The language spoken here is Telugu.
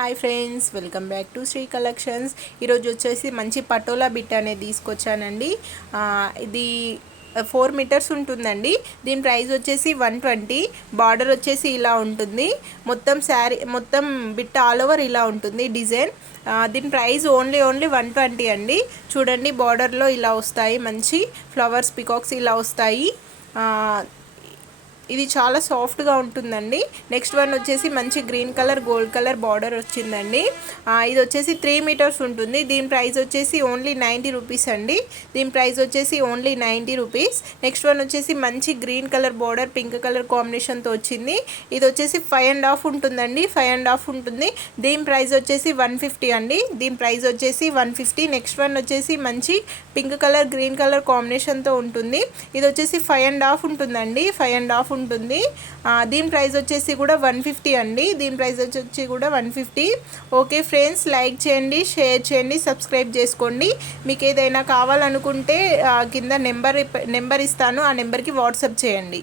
Hi friends, welcome back to Shri collections. ఈరోజు వచ్చేసి మంచి పటోలా బిట్ అనేది తీసుకొచ్చానండి. ఇది 4 మీటర్స్ ఉంటుందండి. దీని ప్రైస్ వచ్చేసి 120. బార్డర్ వచ్చేసి ఇలా ఉంటుంది. మొత్తం శారీ మొత్తం బిట్ ఆల్ ఓవర్ ఇలా ఉంటుంది డిజైన్. దీని ప్రైస్ ఓన్లీ 120 అండి. చూడండి, బార్డర్లో ఇలా వస్తాయి, మంచి ఫ్లవర్స్ పికాక్స్ ఇలా వస్తాయి. ఇది చాలా సాఫ్ట్గా ఉంటుందండి. నెక్స్ట్ వన్ వచ్చేసి మంచి green colour gold colour border వచ్చిందండి. ఇది వచ్చేసి 3 మీటర్స్ ఉంటుంది. దీని ప్రైస్ వచ్చేసి ఓన్లీ 90 రూపీస్ అండి. దీని ప్రైస్ వచ్చేసి ఓన్లీ 90 రూపీస్. నెక్స్ట్ వన్ వచ్చేసి మంచి green colour border pink colour కాంబినేషన్తో వచ్చింది. ఇది వచ్చేసి 5.5 ఉంటుందండి. 5.5 ఉంటుంది. దీని ప్రైస్ వచ్చేసి 150 అండి. దీని ప్రైస్ వచ్చేసి 150. నెక్స్ట్ వన్ వచ్చేసి మంచి పింక్ కలర్ గ్రీన్ కలర్ కాంబినేషన్తో ఉంటుంది. ఇది వచ్చేసి 5.5 ఉంటుందండి. 5.5 ఉంటుంది. దీని ప్రైస్ వచ్చేసి కూడా 150 అండి. దీని ప్రైస్ వచ్చి కూడా 150. ఓకే ఫ్రెండ్స్, లైక్ చేయండి, షేర్ చేయండి, సబ్స్క్రైబ్ చేసుకోండి. మీకు ఏదైనా కావాలనుకుంటే కింద నెంబర్ ఇస్తాను, ఆ నెంబర్కి వాట్సాప్ చేయండి.